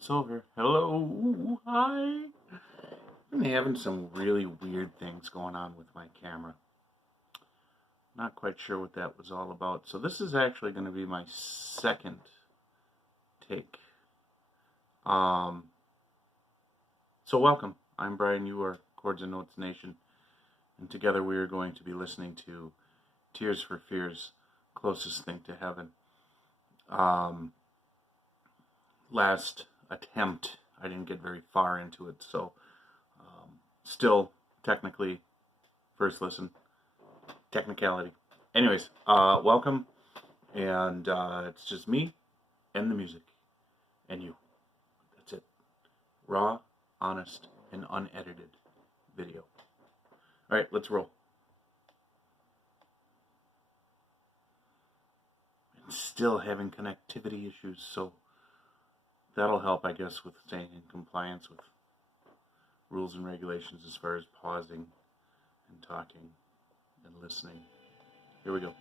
It's over. Hello. Hi. I've been having some really weird things going on with my camera. Not quite sure what that was all about. So this is actually going to be my second take. Um, so welcome. I'm Brian. You are Chords and Notes Nation. And together we are going to be listening to Tears for Fears, Closest Thing to Heaven. Last attempt, I didn't get very far into it, so still technically first listen, technicality. Anyways, welcome, and it's just me and the music and you. That's it. Raw, honest, and unedited video. All right, let's roll. And still having connectivity issues, so that'll help, I guess, with staying in compliance with rules and regulations as far as pausing and talking and listening. Here we go.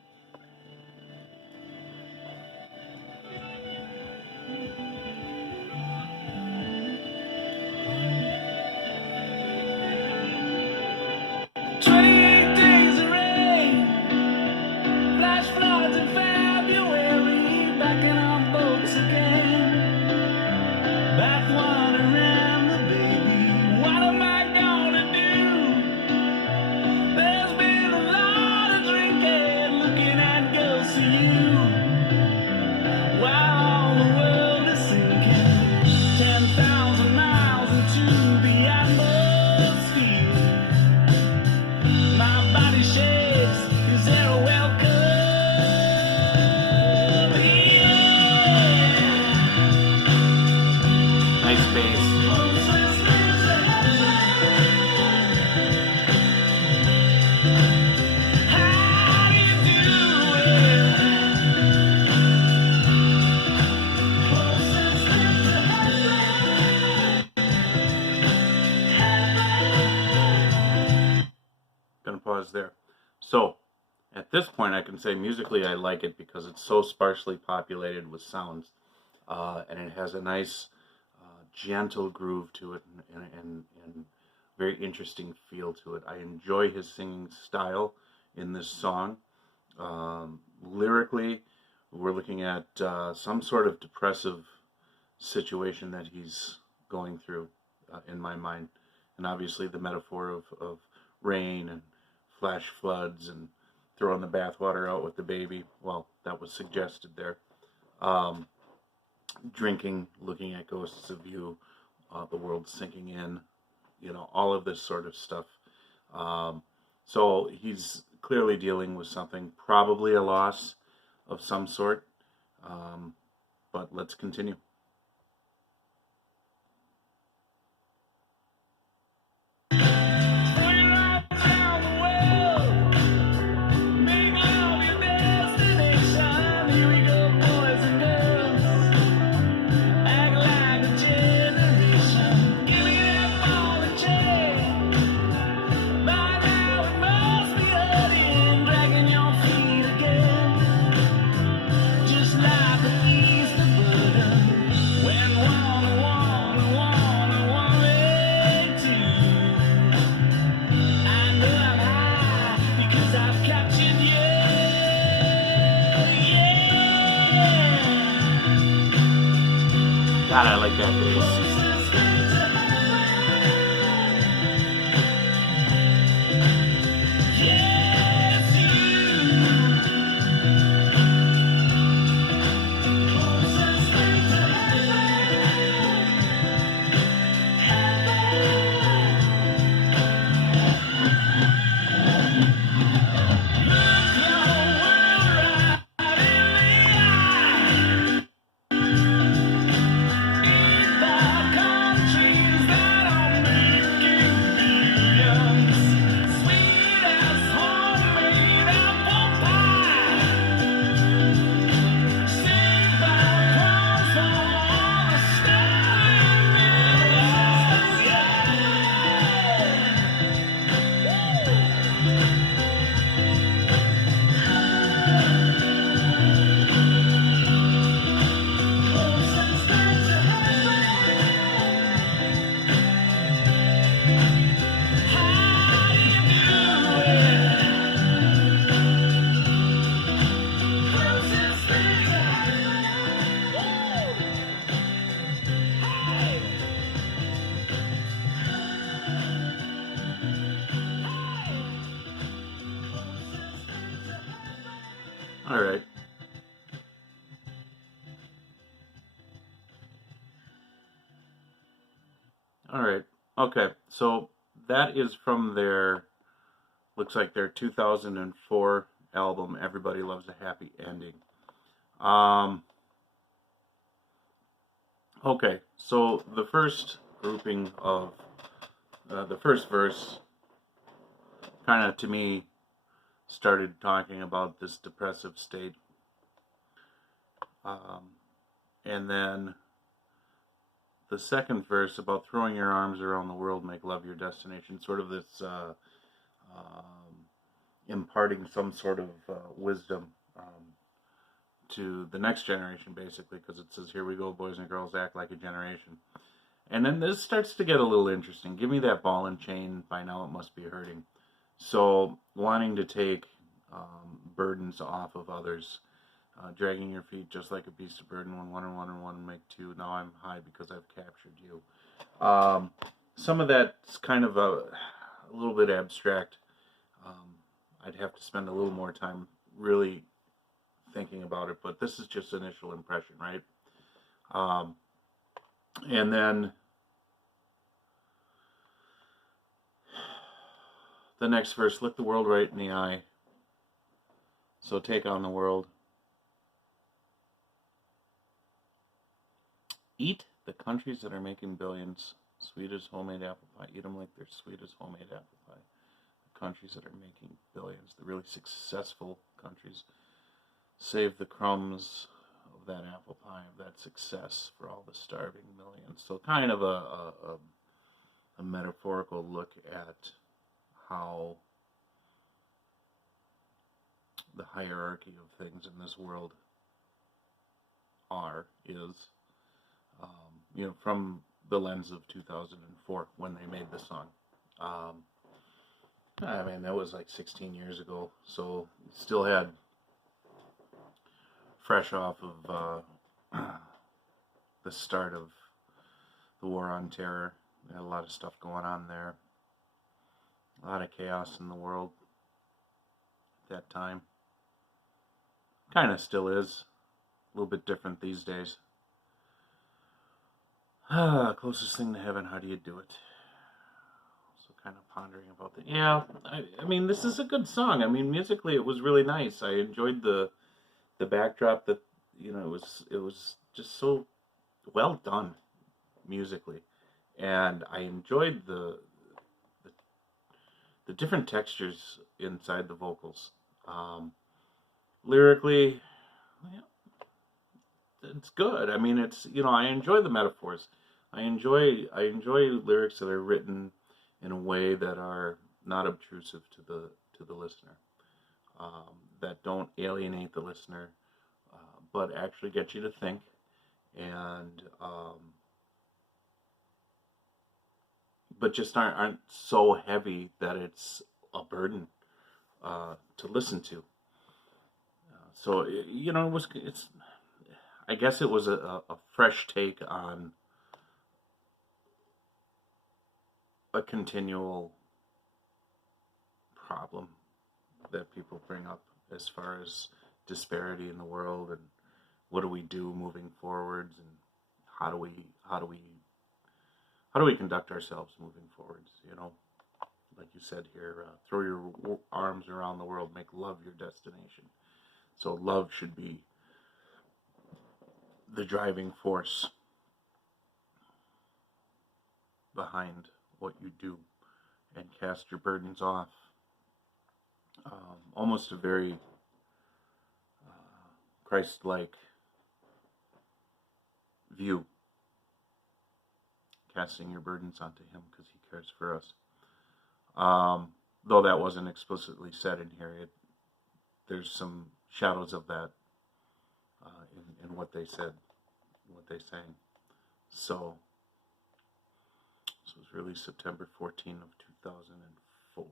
Pause there. So at this point I can say musically I like it because it's so sparsely populated with sounds, and it has a nice gentle groove to it and very interesting feel to it. I enjoy his singing style in this song. Lyrically, we're looking at some sort of depressive situation that he's going through in my mind, and obviously the metaphor of rain and flash floods and throwing the bathwater out with the baby. Well, that was suggested there. Drinking, looking at ghosts of you, the world sinking in, all of this sort of stuff. So he's clearly dealing with something, probably a loss of some sort. But let's continue. God, I like that bass. Trees All right. Okay. So that is from their, looks like their 2004 album, Everybody Loves a Happy Ending. Um, okay. So the first grouping of, the first verse kind of to me started talking about this depressive state. Um, and then the second verse about throwing your arms around the world, make love your destination, sort of this imparting some sort of wisdom to the next generation, basically, because it says, here we go, boys and girls, act like a generation. And then this starts to get a little interesting. Give me that ball and chain, by now it must be hurting. So, wanting to take burdens off of others, dragging your feet just like a beast of burden, when one and one and one make two. Now I'm high because I've captured you. Some of that's kind of a little bit abstract. I'd have to spend a little more time really thinking about it, but this is just initial impression, right? And then the next verse, look the world right in the eye. So take on the world. Eat the countries that are making billions. Sweet as homemade apple pie. Eat them like they're sweet as homemade apple pie. The countries that are making billions, the really successful countries, save the crumbs of that apple pie, of that success for all the starving millions. So kind of a metaphorical look at how the hierarchy of things in this world is, from the lens of 2004 when they made the song. I mean, that was like 16 years ago, so still had fresh off of the start of the War on Terror. They had a lot of stuff going on there, a lot of chaos in the world at that time. Kind of still is, a little bit different these days. Closest thing to heaven, how do you do it? So kind of pondering about that. Yeah, I mean, this is a good song. I mean, musically, it was really nice. I enjoyed the backdrop. That it was just so well done musically, and I enjoyed the different textures inside the vocals. Lyrically, yeah, it's good. I mean, it's I enjoy the metaphors. I enjoy lyrics that are written in a way that are not obtrusive to the listener, that don't alienate the listener, but actually get you to think, and but just aren't so heavy that it's a burden to listen to. So it's I guess it was a fresh take on a continual problem that people bring up as far as disparity in the world, and what do we do moving forwards, and how do we conduct ourselves moving forwards, like you said here, throw your arms around the world, make love your destination. So love should be the driving force behind what you do, and cast your burdens off. Almost a very Christ-like view, casting your burdens onto him because he cares for us. Though that wasn't explicitly said in here, there's some shadows of that in what they said, what they sang. So this was released September 14 of 2004.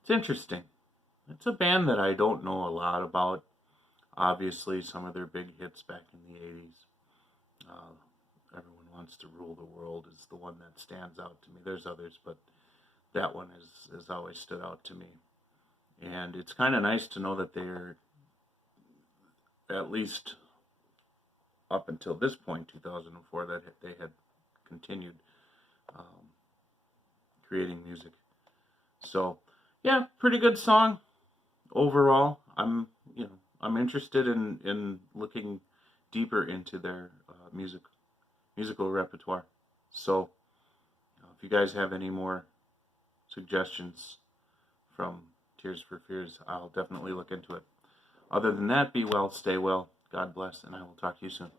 It's interesting. It's a band that I don't know a lot about. Obviously, some of their big hits back in the 80s. Everyone Wants to Rule the World is the one that stands out to me. There's others, but that one has always stood out to me. And it's kind of nice to know that they're at least up until this point, 2004, that they had continued creating music. So, yeah, pretty good song overall. I'm interested in looking deeper into their musical repertoire. So, if you guys have any more suggestions from Tears for Fears, I'll definitely look into it. Other than that, be well, stay well, God bless, and I will talk to you soon.